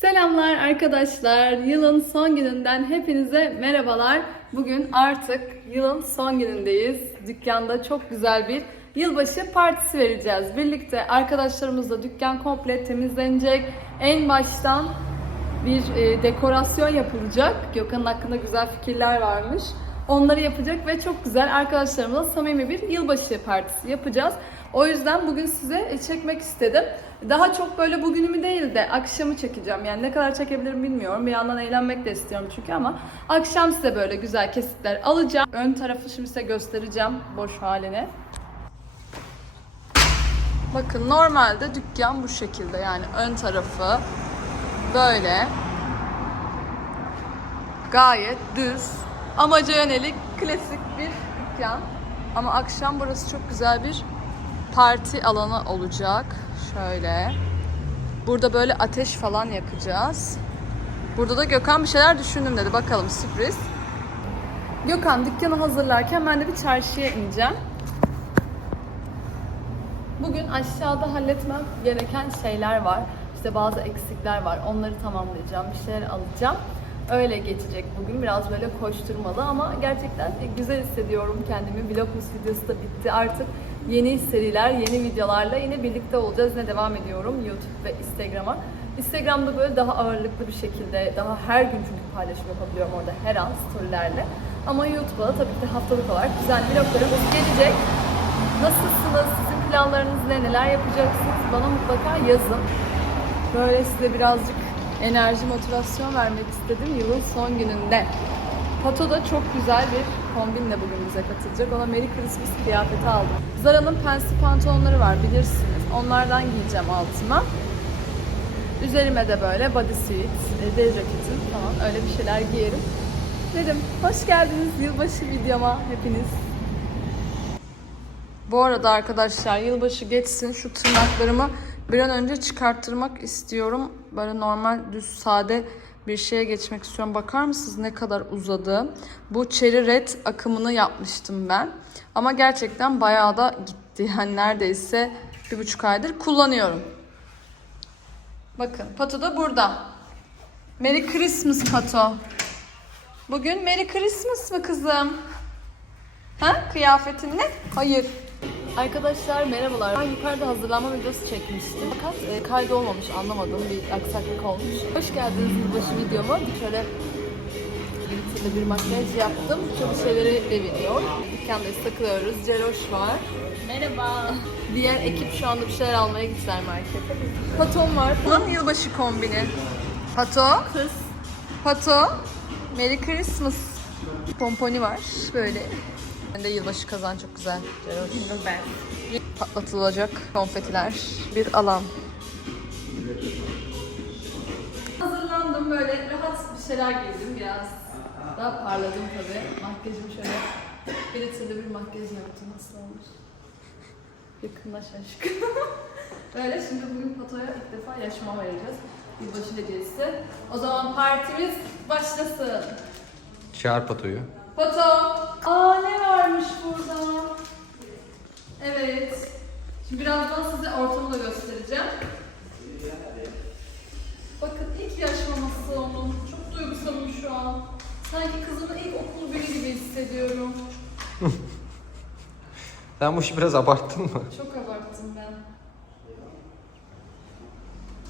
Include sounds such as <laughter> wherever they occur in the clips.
Selamlar arkadaşlar. Yılın son gününden hepinize merhabalar. Bugün artık yılın son günündeyiz. Dükkanda çok güzel bir yılbaşı partisi vereceğiz. Birlikte arkadaşlarımızla dükkan komple temizlenecek. En baştan bir e, dekorasyon yapılacak. Gökhan'ın hakkında güzel fikirler varmış. Onları yapacak ve çok güzel arkadaşlarımızla samimi bir yılbaşı partisi yapacağız. O yüzden bugün size çekmek istedim. Daha çok böyle bugünümü değil de akşamı çekeceğim. Yani ne kadar çekebilirim bilmiyorum. Bir yandan eğlenmek de istiyorum çünkü ama akşam size böyle güzel kesitler alacağım. Ön tarafı şimdi size göstereceğim boş halini. Bakın normalde dükkan bu şekilde yani ön tarafı böyle gayet düz amaca yönelik klasik bir dükkan. Ama akşam burası çok güzel bir parti alanı olacak. Şöyle. Burada böyle ateş falan yakacağız. Burada da Gökhan bir şeyler düşündüm dedi. Bakalım sürpriz. Gökhan dükkanı hazırlarken ben de bir çarşıya ineceğim. Bugün aşağıda halletmem gereken şeyler var. İşte bazı eksikler var. Onları tamamlayacağım. Bir şeyler alacağım. Öyle geçecek bugün. Biraz böyle koşturmalı ama gerçekten güzel hissediyorum kendimi. Vlogmas videosu da bitti. Artık yeni seriler, yeni videolarla yine birlikte olacağız. Yine devam ediyorum YouTube ve Instagram'a. Instagram'da böyle daha ağırlıklı bir şekilde, daha her gün çünkü paylaşım yapabiliyorum orada her an storylerle. Ama YouTube'a da tabii ki de haftalık olarak güzel vloglarımız gelecek. Nasılsınız? Sizin planlarınız ne? Neler yapacaksınız? Bana mutlaka yazın. Böyle size birazcık enerji, motivasyon vermek istedim yılın son gününde. Pato da çok güzel bir kombinle bugün bize katılacak. Ona Merry Christmas kıyafeti aldım. Zara'nın pensi pantolonları var bilirsiniz. Onlardan giyeceğim altıma. Üzerime de böyle bodysuit, e, deri ceketim falan öyle bir şeyler giyerim. Dedim hoş geldiniz yılbaşı videoma hepiniz. Bu arada arkadaşlar yılbaşı geçsin şu tırnaklarımı bir an önce çıkarttırmak istiyorum. Böyle normal düz sade bir şeye geçmek istiyorum. Bakar mısınız ne kadar uzadı? Bu Cherry Red akımını yapmıştım ben. Ama gerçekten bayağı da gitti. <laughs> Yani neredeyse bir buçuk aydır kullanıyorum. Bakın Pato da burada. Merry Christmas Pato. Bugün Merry Christmas mı kızım? Ha? Kıyafetin ne? Hayır. Arkadaşlar merhabalar. Ben yukarıda hazırlanma videosu çekmiştim. Fakat e, kaydı olmamış anlamadım. Bir aksaklık olmuş. Hoş geldiniz yılbaşı videoma. Şöyle glitterli bir makyaj yaptım. Çok şeyleri deviriyor. Dükkandayız takılıyoruz. Ceroş var. Merhaba. Diğer ekip şu anda bir şeyler almaya gittiler markete. Patom var. Bunun yılbaşı kombini. Pato. Kız. Pato. Merry Christmas. Pomponi var. Böyle. Ben de yılbaşı kazan çok güzel. Ben. Patlatılacak konfetiler. Bir alan. Hazırlandım böyle rahat bir şeyler giydim biraz. Daha parladım tabii. Makyajım şöyle glitterli bir makyaj yaptım. Nasıl olmuş? Yakınlaş aşkım. <laughs> Öyle şimdi bugün Pato'ya ilk defa yaşıma vereceğiz. Yılbaşı hediyesi. O zaman partimiz başlasın. Çağır Pato'yu. Foto. Aa ne varmış burada? Evet. Şimdi birazdan size ortamı da göstereceğim. Bakın ilk yaş maması onun. Çok duygusalım şu an. Sanki kızımın ilk okul günü gibi hissediyorum. <laughs> Sen bu işi biraz abarttın mı? Çok abarttım ben.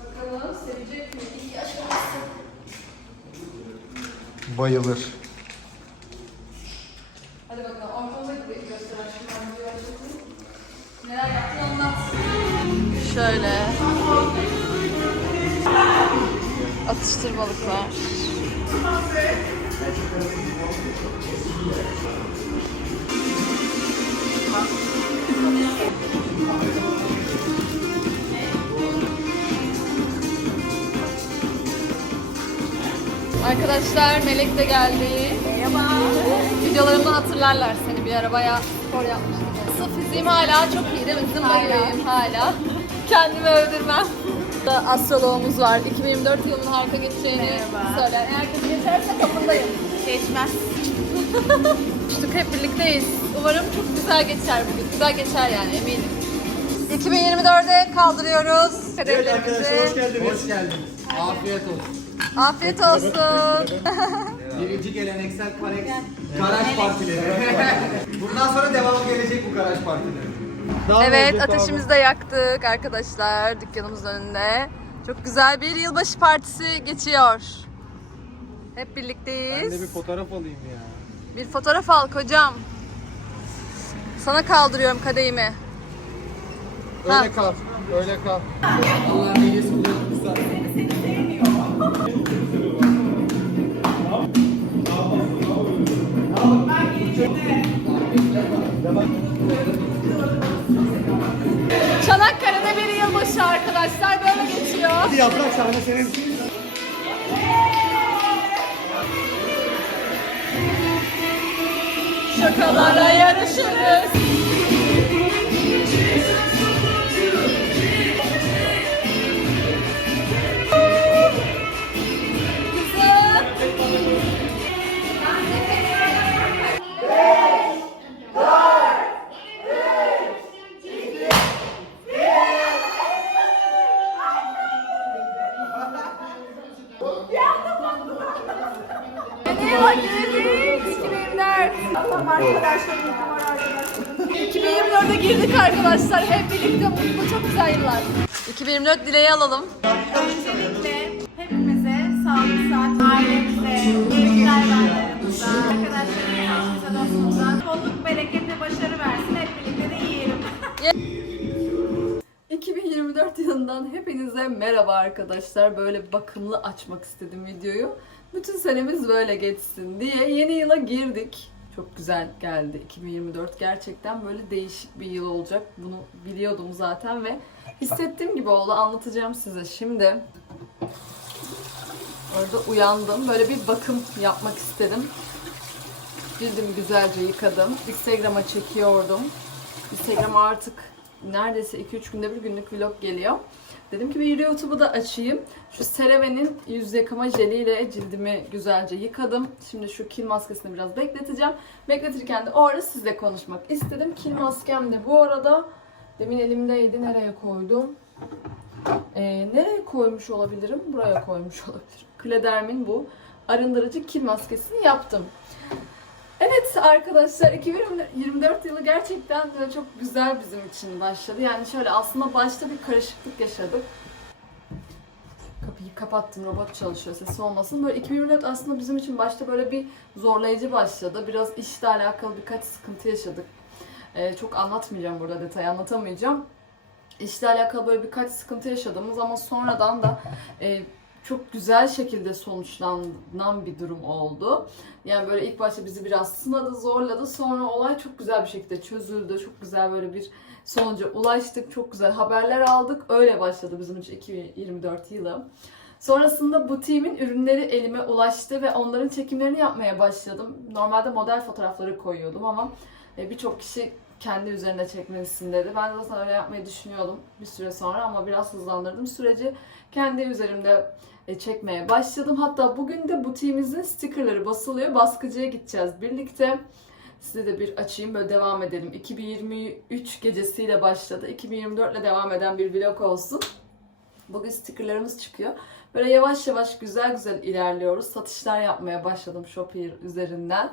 Bakalım sevecek mi? İlk yaş maması. Bayılır. Hadi bakalım ortamda gibi göster aşkım. Ben bir başlatayım. Neler yaptın anlat. Şöyle. Atıştırmalıklar. Arkadaşlar Melek de geldi. Merhaba. Videolarımdan hatırlarlar seni bir ara bayağı spor yapmıştım. Fiziğim hala çok iyi değil mi? Zımba gibiyim hala. Kendimi övdürmem. Da astroloğumuz var. 2024 yılının harika geçeceğini Merhaba. söyler. Eğer kötü geçerse kapındayım. Geçmez. <laughs> Konuştuk hep birlikteyiz. Umarım çok güzel geçer bugün. Güzel geçer yani eminim. 2024'e kaldırıyoruz. Evet arkadaşlar hoş geldiniz. Hoş geldiniz. Afiyet olsun. Afiyet olsun. <laughs> Birinci geleneksel Karex garaj partileri. <laughs> Bundan sonra devamı gelecek bu garaj partileri. Evet ateşimizi de yaktık arkadaşlar dükkanımızın önünde. Çok güzel bir yılbaşı partisi geçiyor. Hep birlikteyiz. Ben de bir fotoğraf alayım ya. Bir fotoğraf al kocam. Sana kaldırıyorum kadehimi. Ha. Öyle kal. Öyle kal. Allah'ın iyisi Yaprak sahne senin. Şakalarla yarışırız. 2024. Tamam arkadaşlarım girdik arkadaşlar. Hep birlikte mutlu çok güzel yıllar. 2024 dileği alalım. Öncelikle hepimize sağlık saat ailemize, gençler varlarımıza, arkadaşlarımıza, aşkımıza, dostumuza kolluk, bereket ve başarı versin. Hep birlikte de yiyelim. <laughs> 2024 yılından hepinize merhaba arkadaşlar. Böyle bakımlı açmak istedim videoyu. Bütün senemiz böyle geçsin diye yeni yıla girdik. Çok güzel geldi 2024. Gerçekten böyle değişik bir yıl olacak. Bunu biliyordum zaten ve hissettiğim gibi oldu. Anlatacağım size şimdi. Orada uyandım. Böyle bir bakım yapmak istedim. Cildimi güzelce yıkadım. Instagram'a çekiyordum. Instagram'a artık neredeyse 2-3 günde bir günlük vlog geliyor. Dedim ki bir YouTube'u da açayım. Şu CeraVe'nin yüz yıkama jeliyle cildimi güzelce yıkadım. Şimdi şu kil maskesini biraz bekleteceğim. Bekletirken de o ara sizle konuşmak istedim. Kil maskem de bu arada demin elimdeydi. Nereye koydum? Ee, nereye koymuş olabilirim? Buraya koymuş <laughs> olabilirim. Kledermin bu arındırıcı kil maskesini yaptım. Evet arkadaşlar 2024 yılı gerçekten böyle çok güzel bizim için başladı. Yani şöyle aslında başta bir karışıklık yaşadık. Kapıyı kapattım robot çalışıyor sesi olmasın. Böyle 2024 aslında bizim için başta böyle bir zorlayıcı başladı. Biraz işle alakalı birkaç sıkıntı yaşadık. Ee, çok anlatmayacağım burada detay anlatamayacağım. İşle alakalı böyle birkaç sıkıntı yaşadığımız ama sonradan da e, çok güzel şekilde sonuçlanan bir durum oldu. Yani böyle ilk başta bizi biraz sınadı, zorladı. Sonra olay çok güzel bir şekilde çözüldü. Çok güzel böyle bir sonuca ulaştık. Çok güzel haberler aldık. Öyle başladı bizim için 2024 yılı. Sonrasında butiğimin ürünleri elime ulaştı ve onların çekimlerini yapmaya başladım. Normalde model fotoğrafları koyuyordum ama e, birçok kişi kendi üzerine çekmelisin dedi. Ben de zaten öyle yapmayı düşünüyordum bir süre sonra ama biraz hızlandırdım süreci. Kendi üzerimde çekmeye başladım. Hatta bugün de butiğimizin stikerleri basılıyor. Baskıcıya gideceğiz birlikte. Size de bir açayım böyle devam edelim. 2023 gecesiyle başladı. 2024 ile devam eden bir vlog olsun. Bugün stikerlerimiz çıkıyor. Böyle yavaş yavaş güzel güzel ilerliyoruz. Satışlar yapmaya başladım Shopee üzerinden.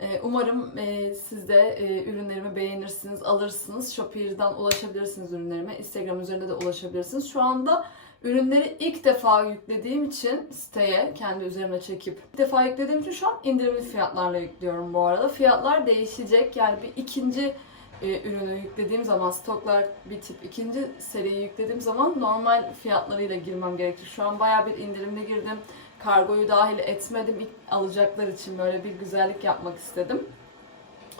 Ee, Umarım e, siz de e, ürünlerimi beğenirsiniz, alırsınız. Shopify'den ulaşabilirsiniz ürünlerime. Instagram üzerinde de ulaşabilirsiniz. Şu anda ürünleri ilk defa yüklediğim için siteye kendi üzerime çekip ilk defa yüklediğim için şu an indirimli fiyatlarla yüklüyorum bu arada. Fiyatlar değişecek. Yani bir ikinci e, ürünü yüklediğim zaman stoklar bitip ikinci seriyi yüklediğim zaman normal fiyatlarıyla girmem gerekir. Şu an bayağı bir indirimli girdim. Kargoyu dahil etmedim. İlk alacaklar için böyle bir güzellik yapmak istedim.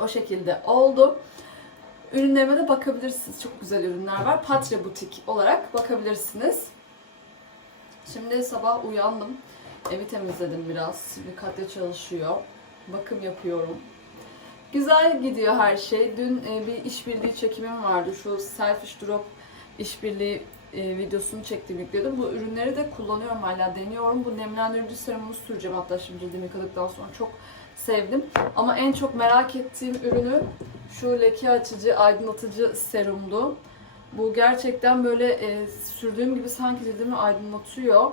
O şekilde oldu. Ürünlerime de bakabilirsiniz. Çok güzel ürünler var. Patre Butik olarak bakabilirsiniz. Şimdi sabah uyandım. Evi temizledim biraz. Katya çalışıyor. Bakım yapıyorum. Güzel gidiyor her şey. Dün e, bir işbirliği çekimim vardı. Şu Selfish Drop işbirliği e, videosunu çektim yükledim. Bu ürünleri de kullanıyorum hala deniyorum. Bu nemlendirici serumunu süreceğim hatta şimdi cildimi yıkadıktan sonra çok sevdim. Ama en çok merak ettiğim ürünü şu leke açıcı, aydınlatıcı serumdu. Bu gerçekten böyle e, sürdüğüm gibi sanki cildimi aydınlatıyor.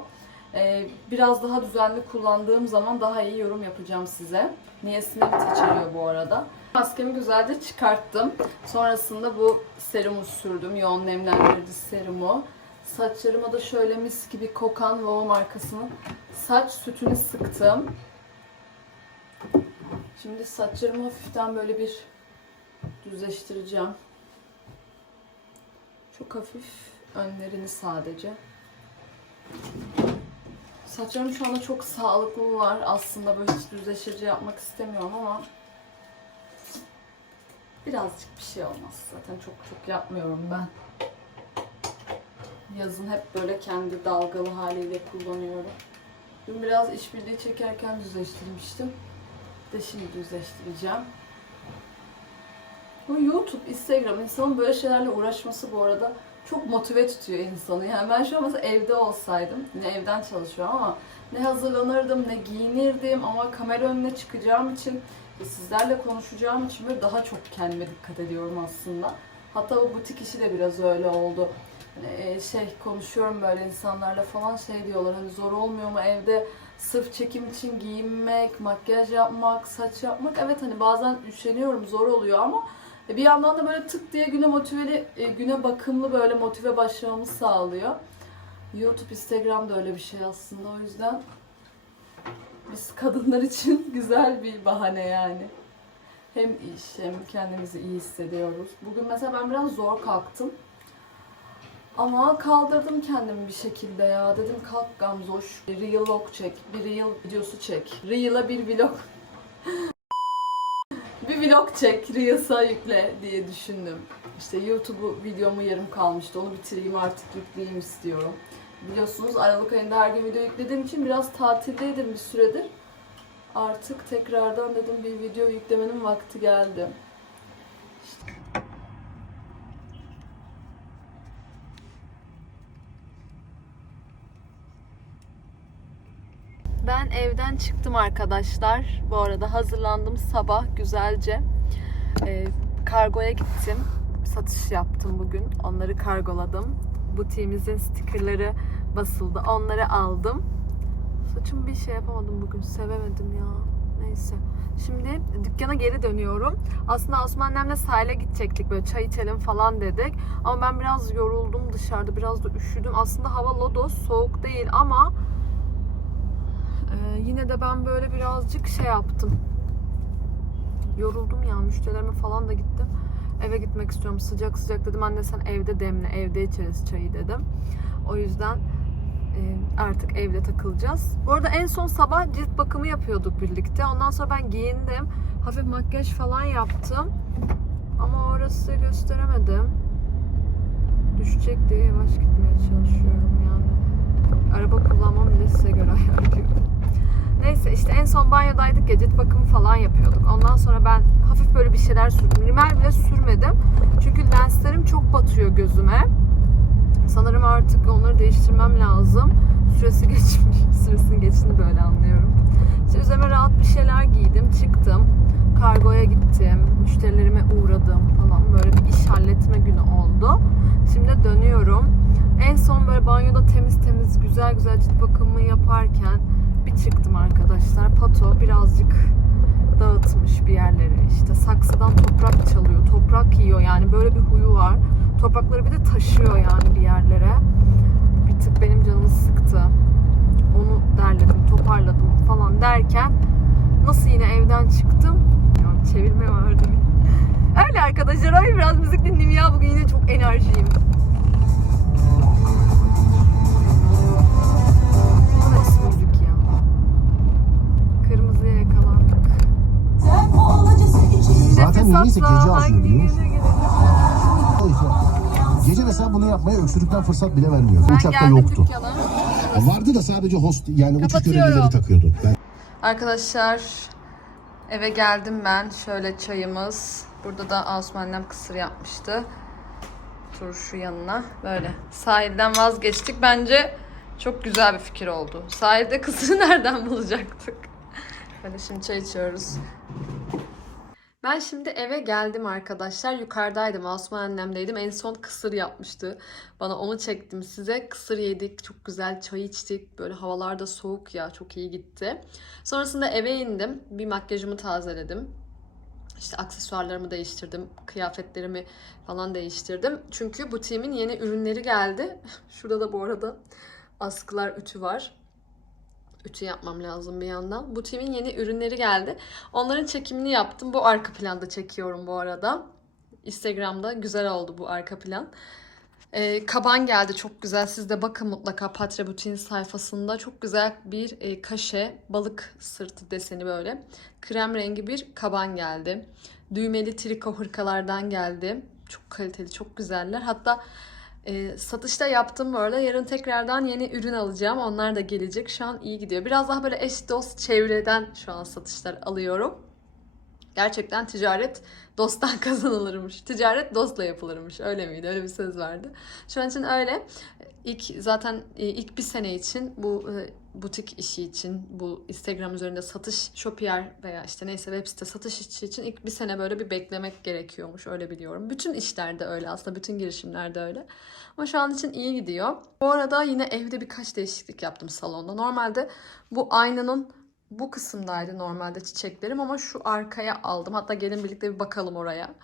Ee, biraz daha düzenli kullandığım zaman daha iyi yorum yapacağım size. Niacinamide içeriyor bu arada. Maskemi güzelce çıkarttım. Sonrasında bu serumu sürdüm. Yoğun nemlendirici serumu. Saçlarıma da şöyle mis gibi kokan Wow markasının saç sütünü sıktım. Şimdi saçlarımı hafiften böyle bir düzleştireceğim. Çok hafif önlerini sadece. Saçlarım şu anda çok sağlıklılar. Aslında böyle hiç yapmak istemiyorum ama birazcık bir şey olmaz. Zaten çok çok yapmıyorum ben. Yazın hep böyle kendi dalgalı haliyle kullanıyorum. Dün biraz işbirliği çekerken düzleştirmiştim. De şimdi düzleştireceğim. Bu YouTube, Instagram insanın böyle şeylerle uğraşması bu arada çok motive tutuyor insanı. Yani ben şu an mesela evde olsaydım, ne evden çalışıyorum ama ne hazırlanırdım, ne giyinirdim ama kamera önüne çıkacağım için ve sizlerle konuşacağım için böyle daha çok kendime dikkat ediyorum aslında. Hatta bu butik işi de biraz öyle oldu. Hani, e, şey konuşuyorum böyle insanlarla falan şey diyorlar hani zor olmuyor mu evde sırf çekim için giyinmek, makyaj yapmak, saç yapmak. Evet hani bazen üşeniyorum zor oluyor ama bir yandan da böyle tık diye güne motiveli, e, güne bakımlı böyle motive başlamamı sağlıyor. YouTube, Instagram da öyle bir şey aslında o yüzden biz kadınlar için <laughs> güzel bir bahane yani. Hem iş hem kendimizi iyi hissediyoruz. Bugün mesela ben biraz zor kalktım. Ama kaldırdım kendimi bir şekilde ya. Dedim kalk Gamzoş. Bir reel vlog çek. Bir reel videosu çek. Reel'a bir vlog. <laughs> vlog çek. Reels'a yükle diye düşündüm. İşte YouTube'u videomu yarım kalmıştı. Onu bitireyim artık yükleyeyim istiyorum. Biliyorsunuz Aralık ayında her gün video yüklediğim için biraz tatildeydim bir süredir. Artık tekrardan dedim bir video yüklemenin vakti geldi. Ben evden çıktım arkadaşlar. Bu arada hazırlandım sabah güzelce. Ee, kargoya gittim. Satış yaptım bugün. Onları kargoladım. Butiğimizin stikerleri basıldı. Onları aldım. Saçımı bir şey yapamadım bugün. Sevemedim ya. Neyse. Şimdi dükkana geri dönüyorum. Aslında Osman annemle sahile gidecektik. Böyle çay içelim falan dedik. Ama ben biraz yoruldum dışarıda. Biraz da üşüdüm. Aslında hava lodos. Soğuk değil ama yine de ben böyle birazcık şey yaptım. Yoruldum ya müşterilerime falan da gittim. Eve gitmek istiyorum sıcak sıcak dedim anne sen evde demle evde içeriz çayı dedim. O yüzden e, artık evde takılacağız. Bu arada en son sabah cilt bakımı yapıyorduk birlikte. Ondan sonra ben giyindim. Hafif makyaj falan yaptım. Ama orası gösteremedim. Düşecek diye yavaş gitmeye çalışıyorum yani. Araba kullanmam bile size göre <laughs> ayarlıyorum. Neyse işte en son banyodaydık ya cilt bakımı falan yapıyorduk. Ondan sonra ben hafif böyle bir şeyler sürdüm. Rimel bile sürmedim. Çünkü lenslerim çok batıyor gözüme. Sanırım artık onları değiştirmem lazım. Süresi <laughs> geçmiş. Süresinin geçtiğini böyle anlıyorum. İşte üzerime rahat bir şeyler giydim. Çıktım. Kargoya gittim. Müşterilerime uğradım falan. Böyle bir iş halletme günü oldu. Şimdi dönüyorum. En son böyle banyoda temiz temiz güzel güzel cilt bakımı yaparken bir çıktım arkadaşlar. Pato birazcık dağıtmış bir yerleri. İşte saksıdan toprak çalıyor. Toprak yiyor yani böyle bir huyu var. Toprakları bir de taşıyor yani bir yerlere. Bir tık benim canımı sıktı. Onu derledim, toparladım falan derken nasıl yine evden çıktım? Ya çevirme vardı. <laughs> Öyle arkadaşlar. Ay biraz müzik dinleyeyim ya. Bugün yine çok enerjiyim. Zaten niyeyse gece azıyor biliyor musun? gece mesela bunu yapmaya öksürükten fırsat bile vermiyor. Ben Uçakta yoktu. dükkana. Vardı da sadece host yani uçuş Kapatıyorum. görevlileri takıyordu. Ben Arkadaşlar eve geldim ben. Şöyle çayımız. Burada da Asım annem kısır yapmıştı. Turşu yanına. Böyle sahilden vazgeçtik. Bence çok güzel bir fikir oldu. Sahilde kısırı <laughs> nereden bulacaktık? Böyle şimdi çay içiyoruz. Ben şimdi eve geldim arkadaşlar. Yukarıdaydım. Asuman annemdeydim. En son kısır yapmıştı. Bana onu çektim size. Kısır yedik. Çok güzel çay içtik. Böyle havalarda soğuk ya. Çok iyi gitti. Sonrasında eve indim. Bir makyajımı tazeledim. İşte aksesuarlarımı değiştirdim. Kıyafetlerimi falan değiştirdim. Çünkü butiğimin yeni ürünleri geldi. <laughs> Şurada da bu arada askılar ütü var. Ütü yapmam lazım bir yandan. Butiğimin yeni ürünleri geldi. Onların çekimini yaptım. Bu arka planda çekiyorum bu arada. Instagram'da güzel oldu bu arka plan. Ee, kaban geldi çok güzel. Siz de bakın mutlaka Patre Butiğin sayfasında. Çok güzel bir e, kaşe, balık sırtı deseni böyle. Krem rengi bir kaban geldi. Düğmeli triko hırkalardan geldi. Çok kaliteli, çok güzeller. Hatta e, satışta yaptım böyle. Yarın tekrardan yeni ürün alacağım. Onlar da gelecek. Şu an iyi gidiyor. Biraz daha böyle eş dost çevreden şu an satışlar alıyorum. Gerçekten ticaret dosttan <laughs> kazanılırmış. Ticaret dostla yapılırmış. Öyle miydi? Öyle bir söz vardı. Şu an için öyle. İlk zaten e, ilk bir sene için bu e, butik işi için, bu Instagram üzerinde satış, Shopier veya işte neyse web site satış işi için ilk bir sene böyle bir beklemek gerekiyormuş. Öyle biliyorum. Bütün işlerde öyle aslında. Bütün girişimlerde öyle. Ama şu an için iyi gidiyor. Bu arada yine evde birkaç değişiklik yaptım salonda. Normalde bu aynanın bu kısımdaydı normalde çiçeklerim ama şu arkaya aldım. Hatta gelin birlikte bir bakalım oraya.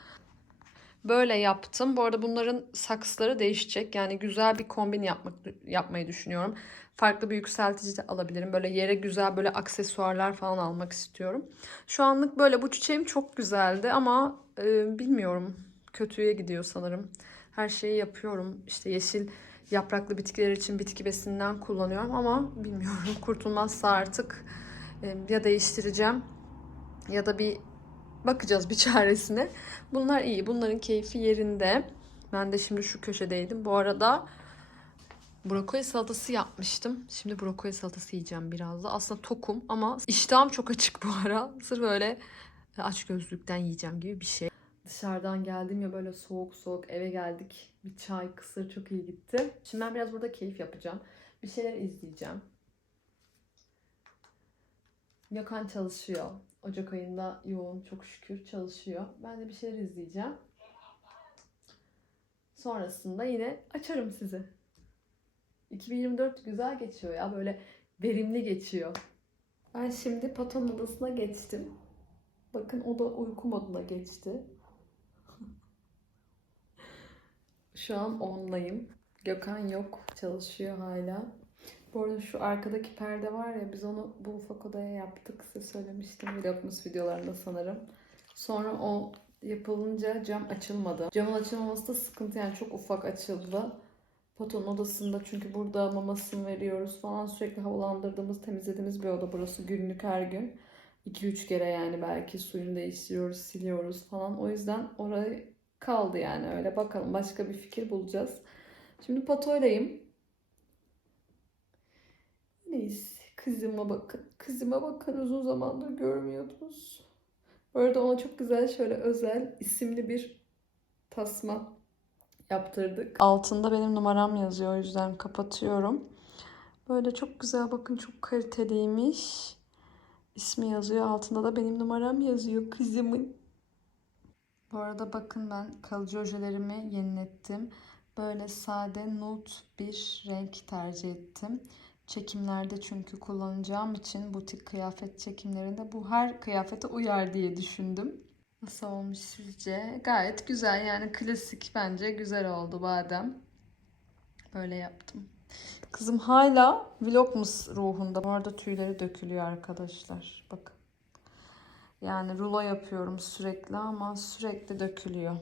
Böyle yaptım. Bu arada bunların saksıları değişecek. Yani güzel bir kombin yapmak yapmayı düşünüyorum. Farklı bir yükseltici de alabilirim. Böyle yere güzel böyle aksesuarlar falan almak istiyorum. Şu anlık böyle bu çiçeğim çok güzeldi ama e, bilmiyorum. Kötüye gidiyor sanırım. Her şeyi yapıyorum. İşte yeşil yapraklı bitkiler için bitki besinden kullanıyorum ama bilmiyorum <laughs> kurtulmazsa artık ya değiştireceğim ya da bir bakacağız bir <laughs> çaresine. Bunlar iyi. Bunların keyfi yerinde. Ben de şimdi şu köşedeydim. Bu arada brokoli salatası yapmıştım. Şimdi brokoli salatası yiyeceğim biraz da. Aslında tokum ama iştahım çok açık bu ara. Sırf böyle aç gözlükten yiyeceğim gibi bir şey. Dışarıdan geldim ya böyle soğuk soğuk eve geldik. Bir çay, kısır çok iyi gitti. Şimdi ben biraz burada keyif yapacağım. Bir şeyler izleyeceğim. Yakan çalışıyor. Ocak ayında yoğun çok şükür çalışıyor. Ben de bir şeyler izleyeceğim. Sonrasında yine açarım sizi. 2024 güzel geçiyor ya böyle verimli geçiyor. Ben şimdi paton odasına geçtim. Bakın o da uyku moduna geçti. Şu an onlayım. Gökhan yok. Çalışıyor hala. Bu arada şu arkadaki perde var ya biz onu bu ufak odaya yaptık. Size söylemiştim vlogmas videolarında sanırım. Sonra o yapılınca cam açılmadı. Camın açılmaması da sıkıntı yani çok ufak açıldı. Patonun odasında çünkü burada mamasını veriyoruz falan sürekli havalandırdığımız, temizlediğimiz bir oda burası günlük her gün. 2-3 kere yani belki suyunu değiştiriyoruz, siliyoruz falan. O yüzden orayı kaldı yani öyle. Bakalım başka bir fikir bulacağız. Şimdi patoydayım. Neyse kızıma bakın. Kızıma bakın uzun zamandır görmüyordunuz. Bu arada ona çok güzel şöyle özel isimli bir tasma yaptırdık. Altında benim numaram yazıyor o yüzden kapatıyorum. Böyle çok güzel bakın çok kaliteliymiş. İsmi yazıyor altında da benim numaram yazıyor kızımın. Bu arada bakın ben kalıcı ojelerimi yenilettim. Böyle sade nude bir renk tercih ettim. Çekimlerde çünkü kullanacağım için butik kıyafet çekimlerinde bu her kıyafete uyar diye düşündüm. Nasıl olmuş sizce? Gayet güzel yani klasik bence güzel oldu badem. Böyle yaptım. Kızım hala vlogmus ruhunda. Bu arada tüyleri dökülüyor arkadaşlar. Bakın. Yani rulo yapıyorum sürekli ama sürekli dökülüyor.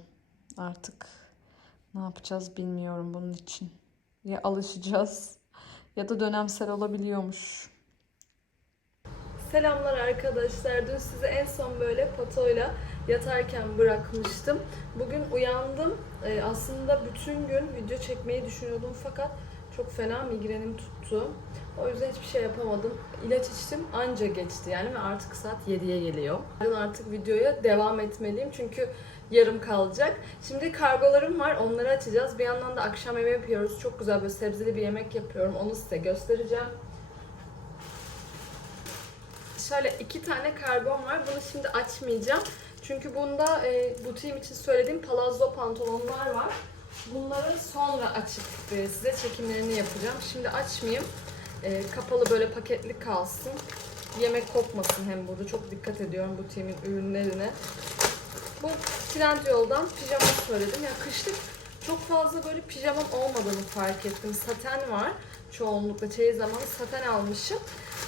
Artık ne yapacağız bilmiyorum bunun için. Ya alışacağız ya da dönemsel olabiliyormuş. Selamlar arkadaşlar. Dün sizi en son böyle patoyla yatarken bırakmıştım. Bugün uyandım. Ee, aslında bütün gün video çekmeyi düşünüyordum fakat çok fena migrenim tuttu. O yüzden hiçbir şey yapamadım. İlaç içtim anca geçti yani ve artık saat 7'ye geliyor. Yarın artık videoya devam etmeliyim çünkü yarım kalacak. Şimdi kargolarım var onları açacağız. Bir yandan da akşam yemeği yapıyoruz. Çok güzel böyle sebzeli bir yemek yapıyorum. Onu size göstereceğim. Şöyle iki tane kargom var. Bunu şimdi açmayacağım. Çünkü bunda e, butiğim için söylediğim palazzo pantolonlar var. Bunları sonra açıp e, size çekimlerini yapacağım. Şimdi açmayayım. E, kapalı böyle paketli kalsın. Yemek kokmasın hem burada. Çok dikkat ediyorum butiğimin ürünlerine. Bu Trendyol'dan pijama söyledim. Ya kışlık çok fazla böyle pijamam olmadığını fark ettim. Saten var çoğunlukla. Çeyiz zamanı saten almışım.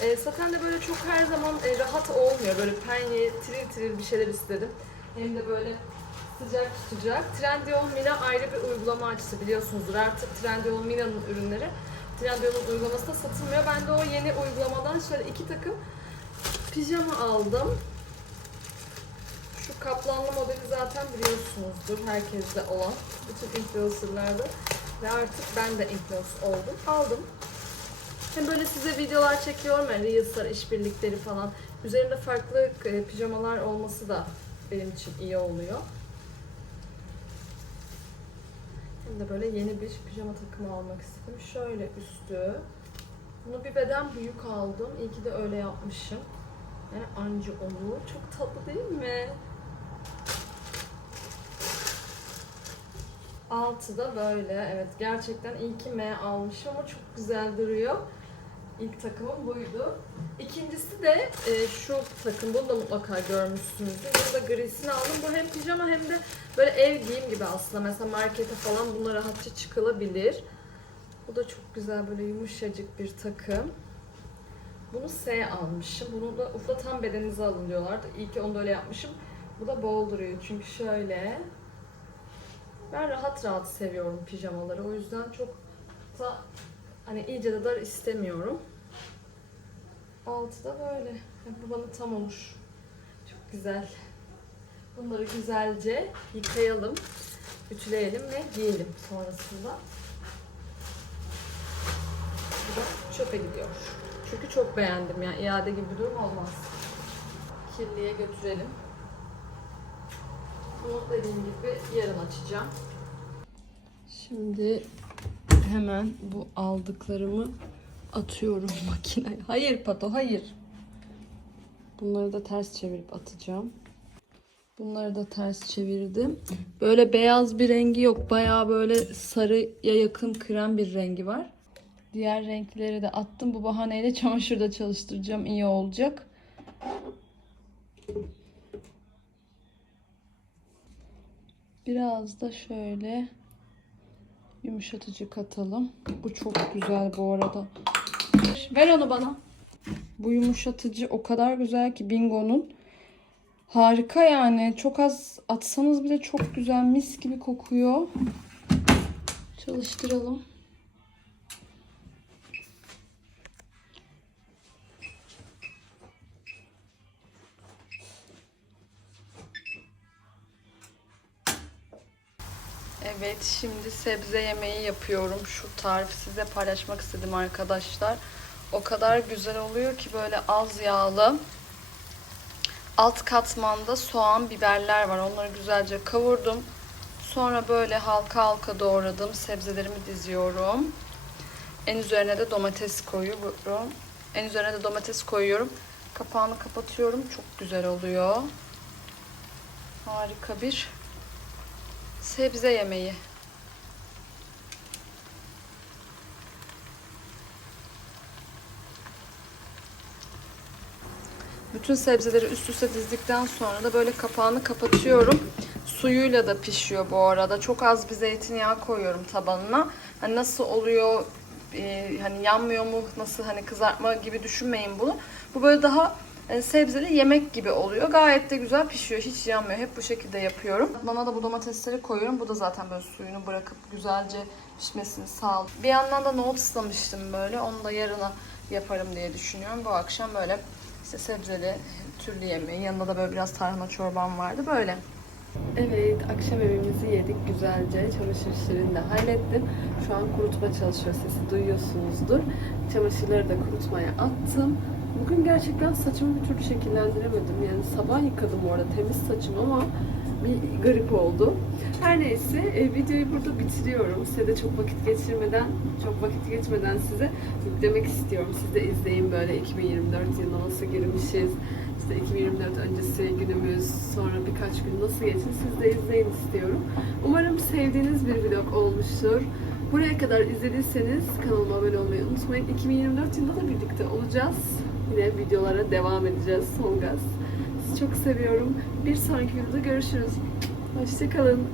E, saten de böyle çok her zaman e, rahat olmuyor. Böyle penye, tiril tiril bir şeyler istedim. Hem de böyle sıcak tutacak. Trendyol Mina ayrı bir uygulama açtı biliyorsunuzdur. Artık Trendyol Mina'nın ürünleri Trendyol'un uygulamasında satılmıyor. Ben de o yeni uygulamadan şöyle iki takım pijama aldım. Şu kaplanlı modeli zaten biliyorsunuzdur. Herkeste olan. Bütün influencerlarda. Ve artık ben de influencer oldum. Aldım. Hem böyle size videolar çekiyorum ya, Reels'lar, işbirlikleri falan. Üzerinde farklı e, pijamalar olması da benim için iyi oluyor. Hem de böyle yeni bir pijama takımı almak istedim. Şöyle üstü. Bunu bir beden büyük aldım. İyi ki de öyle yapmışım. Yani anca olur. Çok tatlı değil mi? Altı da böyle. Evet gerçekten iyi ki M almışım ama çok güzel duruyor. İlk takımım buydu. İkincisi de e, şu takım. Bunu da mutlaka görmüşsünüzdür. Bunu da grisini aldım. Bu hem pijama hem de böyle ev giyim gibi aslında. Mesela markete falan bununla rahatça çıkılabilir. Bu da çok güzel böyle yumuşacık bir takım. Bunu S almışım. Bunu da ufla tam bedeninize alın diyorlardı. İyi ki onu da öyle yapmışım. Bu da bol duruyor. Çünkü şöyle. Ben rahat rahat seviyorum pijamaları. O yüzden çok da hani iyice de dar istemiyorum. Altı da böyle. Bu bana tam olur. Çok güzel. Bunları güzelce yıkayalım, ütüleyelim ve giyelim sonrasında. Bu da çöpe gidiyor. Çünkü çok beğendim yani iade gibi bir durum olmaz. Kirliye götürelim. Bunu dediğim gibi yarın açacağım. Şimdi hemen bu aldıklarımı atıyorum <laughs> makineye. Hayır Pato hayır. Bunları da ters çevirip atacağım. Bunları da ters çevirdim. Böyle beyaz bir rengi yok. Bayağı böyle sarıya yakın krem bir rengi var. Diğer renkleri de attım. Bu bahaneyle çamaşırda çalıştıracağım. İyi olacak. Biraz da şöyle yumuşatıcı katalım. Bu çok güzel bu arada. Ver onu bana. Bu yumuşatıcı o kadar güzel ki Bingo'nun. Harika yani. Çok az atsanız bile çok güzel mis gibi kokuyor. Çalıştıralım. Evet şimdi sebze yemeği yapıyorum. Şu tarifi size paylaşmak istedim arkadaşlar. O kadar güzel oluyor ki böyle az yağlı. Alt katmanda soğan, biberler var. Onları güzelce kavurdum. Sonra böyle halka halka doğradım. Sebzelerimi diziyorum. En üzerine de domates koyuyorum. En üzerine de domates koyuyorum. Kapağını kapatıyorum. Çok güzel oluyor. Harika bir sebze yemeği. Bütün sebzeleri üst üste dizdikten sonra da böyle kapağını kapatıyorum. Suyuyla da pişiyor bu arada. Çok az bir zeytinyağı koyuyorum tabanına. Hani nasıl oluyor, e, hani yanmıyor mu, nasıl hani kızartma gibi düşünmeyin bunu. Bu böyle daha sebzeli yemek gibi oluyor. Gayet de güzel pişiyor. Hiç yanmıyor. Hep bu şekilde yapıyorum. Bana da bu domatesleri koyuyorum. Bu da zaten böyle suyunu bırakıp güzelce pişmesini sağlıyor. Bir yandan da nohut ıslamıştım böyle. Onu da yarına yaparım diye düşünüyorum. Bu akşam böyle işte sebzeli türlü yemeği. Yanında da böyle biraz tarhana çorbam vardı. Böyle. Evet, akşam yemeğimizi yedik güzelce. Çamaşır işlerini de hallettim. Şu an kurutma çalışıyor sesi duyuyorsunuzdur. Çamaşırları da kurutmaya attım. Bugün gerçekten saçımı bir türlü şekillendiremedim. Yani sabah yıkadım orada temiz saçım ama bir garip oldu. Her neyse e, videoyu burada bitiriyorum. Size de çok vakit geçirmeden, çok vakit geçmeden size yüklemek istiyorum. Siz de izleyin böyle 2024 yılına nasıl girmişiz. İşte 2024 öncesi günümüz, sonra birkaç gün nasıl geçti siz de izleyin istiyorum. Umarım sevdiğiniz bir vlog olmuştur. Buraya kadar izlediyseniz kanalıma abone olmayı unutmayın. 2024 yılında da birlikte olacağız. Yine videolara devam edeceğiz son gaz. Sizi çok seviyorum. Bir sonraki videoda görüşürüz. Hoşçakalın.